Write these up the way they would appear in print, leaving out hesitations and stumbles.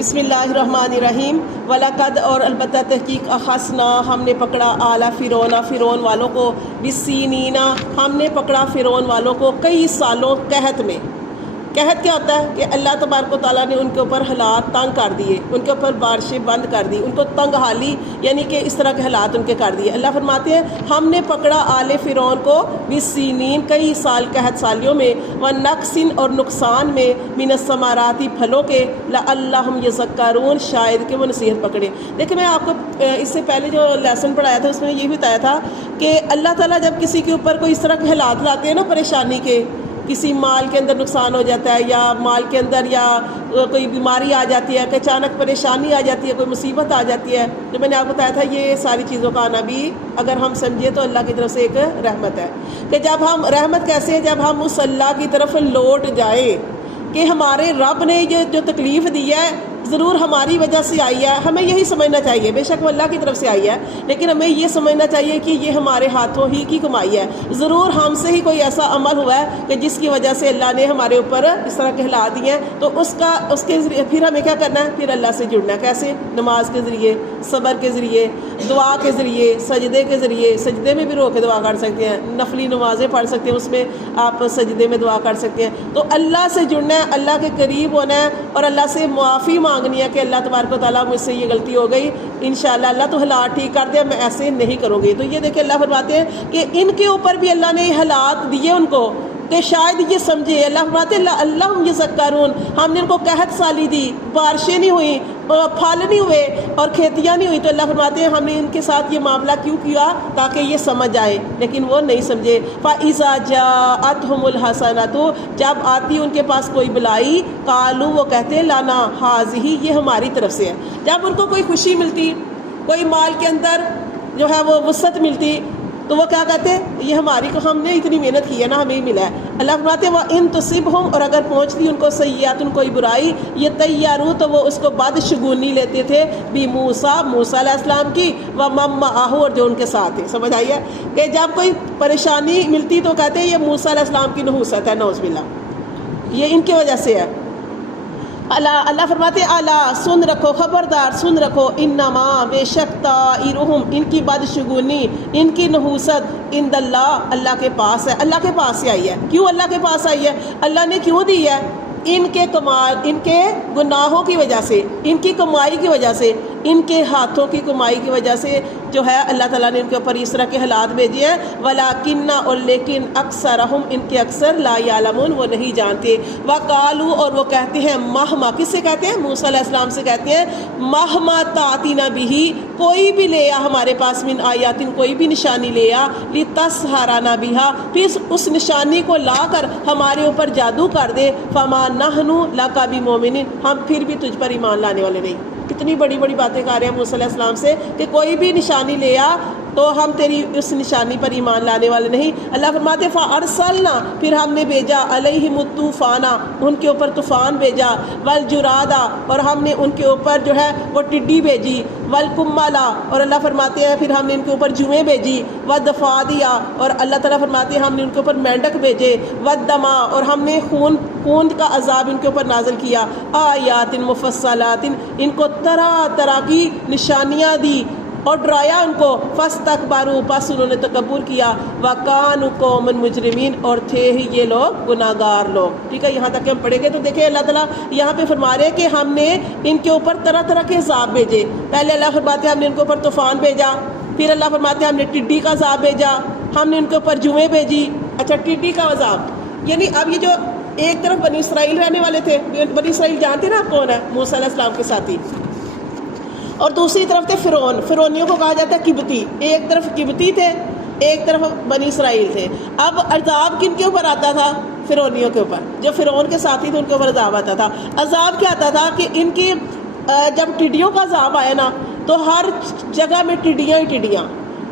بسم اللہ الرحمن الرحیم۔ وَلَقَدْ اور البتہ تحقیق اخذنا ہم نے پکڑا آل فرعون فرعون والوں کو بالسنین ہم نے پکڑا فرعون والوں کو کئی سالوں قحط میں۔ قحط کیا ہوتا ہے کہ اللہ تبارک و تعالیٰ نے ان کے اوپر حالات تنگ کر دیے، ان کے اوپر بارشیں بند کر دی، ان کو تنگ حالی یعنی کہ اس طرح کے حالات ان کے کر دیے۔ اللہ فرماتے ہیں ہم نے پکڑا آل فرعون کو بالسنین کئی سال قحط سالیوں میں، ونقص اور نقصان میں، من الثمرات پھلوں کے، لعلہم یذکرون شاید کہ وہ نصیحت پکڑے۔ دیکھیں میں آپ کو اس سے پہلے جو لیسن پڑھایا تھا اس میں یہ بھی بتایا تھا کہ اللہ تعالیٰ جب کسی کے اوپر کوئی اس طرح کے حالات لاتے ہیں نا پریشانی کے، کسی مال کے اندر نقصان ہو جاتا ہے یا مال کے اندر یا کوئی بیماری آ جاتی ہے، کہ اچانک پریشانی آ جاتی ہے، کوئی مصیبت آ جاتی ہے، جو میں نے آپ کو بتایا تھا یہ ساری چیزوں کا آنا بھی اگر ہم سمجھے تو اللہ کی طرف سے ایک رحمت ہے۔ کہ جب ہم رحمت کیسے ہے، جب ہم اس اللہ کی طرف لوٹ جائیں کہ ہمارے رب نے یہ جو تکلیف دی ہے ضرور ہماری وجہ سے آئی ہے، ہمیں یہی سمجھنا چاہیے، بے شک وہ اللہ کی طرف سے آئی ہے، لیکن ہمیں یہ سمجھنا چاہیے کہ یہ ہمارے ہاتھوں ہی کی کمائی ہے، ضرور ہم سے ہی کوئی ایسا عمل ہوا ہے کہ جس کی وجہ سے اللہ نے ہمارے اوپر اس طرح کے حالات دیے ہیں، تو اس کے ذریعے پھر ہمیں کیا کرنا ہے، پھر اللہ سے جڑنا ہے۔ کیسے؟ نماز کے ذریعے، صبر کے ذریعے، دعا کے ذریعے، سجدے کے ذریعے، سجدے میں بھی رو کے دعا کر سکتے ہیں، نفلی نمازیں پڑھ سکتے ہیں، اس میں آپ سجدے میں دعا کر سکتے ہیں۔ تو اللہ سے جڑنا ہے، اللہ کے قریب ہونا ہے اور اللہ سے معافی مانگنی ہے کہ اللہ تبارک و تعالیٰ مجھ سے یہ غلطی ہو گئی، انشاءاللہ اللہ تو حالات ٹھیک کر دے، میں ایسے نہیں کروں گی۔ تو یہ دیکھیں اللہ فرماتے ہیں کہ ان کے اوپر بھی اللہ نے حالات دیے ان کو کہ شاید یہ سمجھے۔ اللہ فرماتے ہیں اللہ یذکرون، ہم نے ان کو قحط سالی دی، بارشیں نہیں ہوئیں، پھل نہیں ہوئے اور کھیتیاں نہیں ہوئی، تو اللہ فرماتے ہیں ہم نے ان کے ساتھ یہ معاملہ کیوں کیا تاکہ یہ سمجھ آئے، لیکن وہ نہیں سمجھے۔ فَإِذَا جَاءَتْهُمُ الْحَسَنَةُ، جب آتی ان کے پاس کوئی بلائی، قالوا وہ کہتے ہیں لانا ہاذہ، یہ ہماری طرف سے ہے۔ جب ان کو کوئی خوشی ملتی، کوئی مال کے اندر جو ہے وہ وسعت ملتی، تو وہ کیا کہتے ہیں یہ ہماری کو، ہم نے اتنی محنت کی ہے نا ہمیں ہی ملا ہے۔ اللہ فرماتے ہیں وَإِن تُصِبْهُمْ، اور اگر پہنچتی ان کو سیئاتٌ کوئی برائی، یطیروا تو وہ اس کو بدشگونی لیتے تھے بموسیٰ موسیٰ علیہ السلام کی، ومن معہ اور جو ان کے ساتھ ہے۔ سمجھ آئی ہے کہ جب کوئی پریشانی ملتی تو کہتے ہیں یہ موسیٰ علیہ السلام کی نحوست ہے، نعوذ باللہ، یہ ان کی وجہ سے ہے۔ اللہ فرماتے ہیں الا سن رکھو، خبردار سن رکھو، انما بے شک طائرہم ان کی بدشگونی، ان کی نحوست، عند اللہ اللہ کے پاس ہے، اللہ کے پاس سے آئی ہے۔ کیوں اللہ کے پاس آئی ہے؟ اللہ نے کیوں دی ہے؟ ان کے کمال، ان کے گناہوں کی وجہ سے، ان کی کمائی کی وجہ سے، ان کے ہاتھوں کی کمائی کی وجہ سے جو ہے اللہ تعالیٰ نے ان کے اوپر اس طرح کے حالات بھیجے ہیں۔ ولیکن اور لیکن اکثرہم ان کے اکثر لا یعلمون وہ نہیں جانتے۔ وقالوا اور وہ کہتے ہیں مہما، کس سے کہتے ہیں؟ موسیٰ علیہ السلام سے کہتے ہیں مہما تاتینا بہ، کوئی بھی لے آ ہمارے پاس، من آیاتن کوئی بھی نشانی لے آ، لتسحرنا بہا پھر اس نشانی کو لا کر ہمارے اوپر جادو کر دے، فما نحن لک بمؤمنین ہم پھر بھی تجھ پر ایمان لانے والے نہیں۔ کتنی بڑی بڑی باتیں کر رہے ہیں موسیٰ علیہ السلام سے کہ کوئی بھی نشانی لے آ تو ہم تیری اس نشانی پر ایمان لانے والے نہیں۔ اللہ فرماتے فارسلنا پھر ہم نے بھیجا علیہم الطوفان ان کے اوپر طوفان بھیجا، والجرادا اور ہم نے ان کے اوپر جو ہے وہ ٹڈی بھیجی، والقملا اور اللہ فرماتے ہیں پھر ہم نے ان کے اوپر جوئیں بھیجی، والضفادع اور اللہ تعالیٰ فرماتے ہیں ہم نے ان کے اوپر مینڈک بھیجے، والدما اور ہم نے خون کا عذاب ان کے اوپر نازل کیا، آیات مفصلات ان کو طرح طرح کی نشانیاں دی اور ڈرایا ان کو، فاستکبروا پس انہوں نے تکبر کیا، وکانوا قوما مجرمین اور تھے ہی یہ لوگ گناہ گار لوگ۔ ٹھیک ہے، یہاں تک کہ ہم پڑھیں گے تو دیکھیں اللہ تعالیٰ یہاں پہ فرما رہے ہیں کہ ہم نے ان کے اوپر طرح طرح کے عذاب بھیجے۔ پہلے اللہ فرماتے ہیں ہم نے ان کے اوپر طوفان بھیجا، پھر اللہ فرماتے ہیں ہم نے ٹڈی کا عذاب بھیجا، ہم نے ان کے اوپر جوئیں بھیجی۔ اچھا ٹڈی کا عذاب یعنی اب یہ جو ایک طرف بنی اسرائیل رہنے والے تھے، بنی اسرائیل جانتے نا آپ کون ہے؟ موسیٰ علیہ السلام کے ساتھی، اور دوسری طرف تھے فرعون، فرعونیوں کو کہا جاتا ہے قبطی، ایک طرف قبطی تھے ایک طرف بنی اسرائیل تھے۔ اب عذاب کن کے اوپر آتا تھا؟ فرعونیوں کے اوپر، جو فرعون کے ساتھی تھے ان کے اوپر عذاب آتا تھا۔ عذاب کیا آتا تھا کہ ان کی جب ٹڈیوں کا عذاب آیا نا تو ہر جگہ میں ٹڈیاں ہی ٹڈیاں،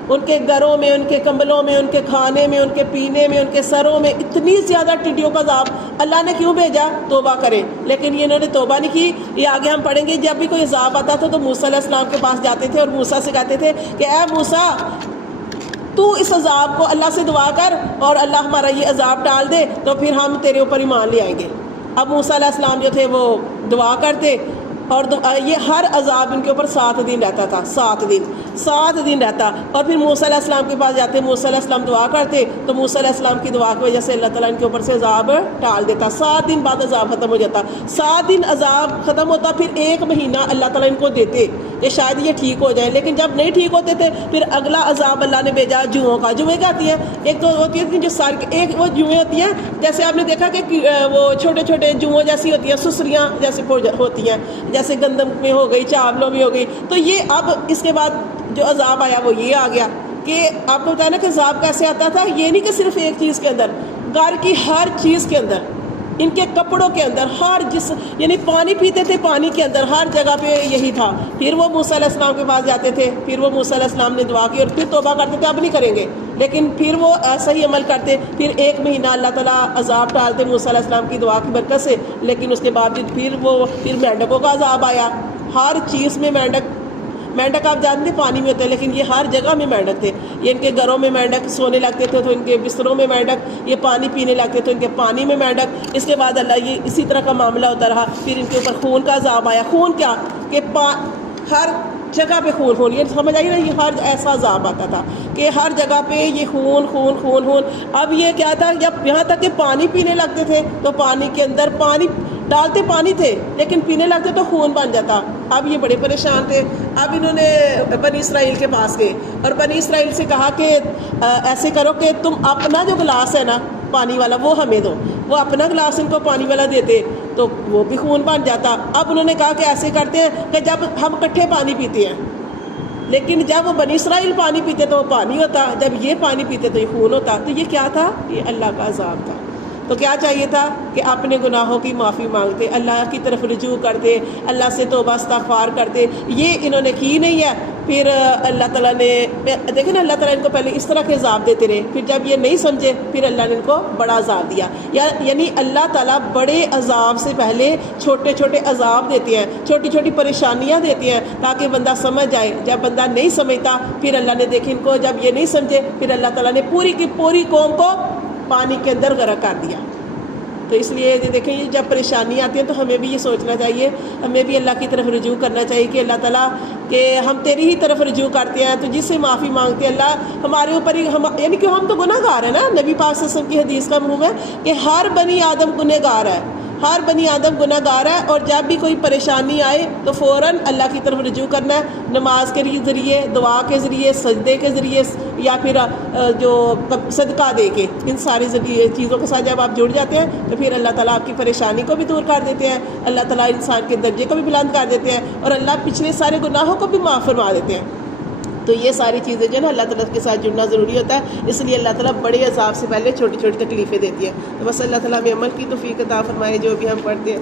ان کے گھروں میں، ان کے کمبلوں میں، ان کے کھانے میں، ان کے پینے میں، ان کے سروں میں، اتنی زیادہ ٹڈیوں کا عذاب۔ اللہ نے کیوں بھیجا؟ توبہ کریں، لیکن یہ انہوں نے توبہ نہیں کی۔ یہ آگے ہم پڑھیں گے، جب بھی کوئی عذاب آتا تھا تو موسیٰ علیہ السلام کے پاس جاتے تھے اور موسیٰ سے کہتے تھے کہ اے موسیٰ تو اس عذاب کو اللہ سے دعا کر اور اللہ ہمارا یہ عذاب ٹال دے تو پھر ہم تیرے اوپر ایمان لے آئیں گے۔ اب موسیٰ علیہ السلام جو تھے وہ دعا کرتے اور یہ ہر عذاب ان کے اوپر 7 دن رہتا تھا، 7 دن رہتا. اور پھر موسیٰ علیہ السلام کے پاس جاتے، موسیٰ علیہ السلام دعا کرتے تو موسیٰ علیہ السلام کی دعا کی وجہ سے اللہ تعالیٰ ان کے اوپر سے عذاب ٹال دیتا. 7 دن بعد عذاب ختم ہو جاتا. 7 دن عذاب ختم ہوتا، پھر 1 مہینہ اللہ تعالیٰ ان کو دیتے کہ شاید یہ ٹھیک ہو جائیں. لیکن جب نہیں ٹھیک ہوتے تھے پھر اگلا عذاب اللہ نے بھیجا جوؤں کا. جوئیں کیا ہوتی ہیں؟ ایک تو ہوتی ہے جو ایک وہ جوئیں ہوتی ہیں جیسے آپ نے دیکھا کہ وہ چھوٹے چھوٹے جوؤں جیسی ہوتی ہیں، سسریاں جیسے ہوتی ہیں، جیسے گندم میں ہو گئی، چاولوں میں ہو گئی. تو یہ اب اس کے بعد جو عذاب آیا وہ یہ آ گیا کہ آپ کو بتایا نا کہ عذاب کیسے آتا تھا. یہ نہیں کہ صرف ایک چیز کے اندر، گھر کی ہر چیز کے اندر، ان کے کپڑوں کے اندر، ہر یعنی پانی پیتے تھے پانی کے اندر، ہر جگہ پہ یہی تھا. پھر وہ موسیٰ علیہ السلام کے پاس جاتے تھے، پھر وہ موسیٰ علیہ السلام نے دعا کی اور پھر توبہ کرتے تھے اب نہیں کریں گے، لیکن پھر وہ ایسا ہی عمل کرتے. پھر 1 مہینہ اللہ تعالیٰ عذاب ٹالتے موسیٰ علیہ السلام کی دعا کی برکت سے. لیکن اس کے بعد پھر مینڈکوں کا عذاب آیا. ہر چیز میں مینڈک آپ جانتے پانی میں ہوتے ہیں، لیکن یہ ہر جگہ میں مینڈک تھے. یہ ان کے گھروں میں مینڈک سونے لگتے تھے تو ان کے بستروں میں مینڈک، یہ پانی پینے لگتے تو ان کے پانی میں مینڈک. اس کے بعد اللہ یہ اسی طرح کا معاملہ ہوتا رہا. پھر ان کے اوپر خون کا عذاب آیا. خون کیا کہ ہر جگہ پہ خون، یہ سمجھ آئی نا، یہ ہر ایسا عذاب آتا تھا کہ ہر جگہ پہ یہ خون خون خون خون. اب یہ کیا تھا، جب یہاں تک کہ پانی پینے لگتے تھے تو پانی کے اندر پانی ڈالتے پانی تھے لیکن پینے لگتے تو خون بن جاتا. اب یہ بڑے پریشان تھے. اب انہوں نے بنی اسرائیل کے پاس گئے اور بنی اسرائیل سے کہا کہ ایسے کرو کہ تم اپنا جو گلاس ہے نا پانی والا وہ ہمیں دو. وہ اپنا گلاس ان کو پانی والا دیتے تو وہ بھی خون بن جاتا. اب انہوں نے کہا کہ ایسے کرتے ہیں کہ جب ہم اکٹھے پانی پیتے ہیں، لیکن جب وہ بنی اسرائیل پانی پیتے تو وہ پانی ہوتا، جب یہ پانی پیتے تو یہ خون ہوتا. تو یہ کیا تھا؟ یہ اللہ کا عذاب تھا. تو کیا چاہیے تھا کہ اپنے گناہوں کی معافی مانگتے، اللہ کی طرف رجوع کرتے، اللہ سے توبہ استغفار کرتے. یہ انہوں نے کی نہیں ہے. پھر اللہ تعالیٰ نے دیکھیں نا، اللہ تعالیٰ ان کو پہلے اس طرح کے عذاب دیتے رہے، پھر جب یہ نہیں سمجھے پھر اللہ نے ان کو بڑا عذاب دیا. یعنی اللہ تعالیٰ بڑے عذاب سے پہلے چھوٹے چھوٹے عذاب دیتے ہیں، چھوٹی چھوٹی پریشانیاں دیتے ہیں تاکہ بندہ سمجھ جائے. جب بندہ نہیں سمجھتا پھر اللہ نے دیکھیں ان کو، جب یہ نہیں سمجھے پھر اللہ تعالیٰ نے پوری کی پوری قوم کو پانی کے اندر غرق کر دیا. تو اس لیے دیکھیں جب پریشانی آتی ہے تو ہمیں بھی یہ سوچنا چاہیے، ہمیں بھی اللہ کی طرف رجوع کرنا چاہیے کہ اللہ تعالیٰ کہ ہم تیری ہی طرف رجوع کرتے ہیں، تو جس سے معافی مانگتے ہیں اللہ ہمارے اوپر ہی یعنی کہ ہم تو گناہ گار ہیں نا. نبی پاک صلی اللہ علیہ وسلم کی حدیث کا مفہوم ہے کہ ہر بنی آدم گناہ گار ہے، ہر بنی آدم گناہ گار ہے. اور جب بھی کوئی پریشانی آئے تو فوراً اللہ کی طرف رجوع کرنا ہے، نماز کے ذریعے، دعا کے ذریعے، سجدے کے ذریعے، یا پھر جو صدقہ دے کے. ان ساری چیزوں کے ساتھ جب آپ جڑ جاتے ہیں تو پھر اللہ تعالیٰ آپ کی پریشانی کو بھی دور کر دیتے ہیں، اللہ تعالیٰ انسان کے درجے کو بھی بلند کر دیتے ہیں اور اللہ پچھلے سارے گناہوں کو بھی معاف فرما دیتے ہیں. تو یہ ساری چیزیں جو ہے نا اللہ تعالیٰ کے ساتھ جڑنا ضروری ہوتا ہے. اس لیے اللہ تعالیٰ بڑے عذاب سے پہلے چھوٹی چھوٹی تکلیفیں دیتی ہے. تو بس اللہ تعالیٰ ہمیں عمل کی توفیق عطا فرمائے جو بھی ہم پڑھتے ہیں.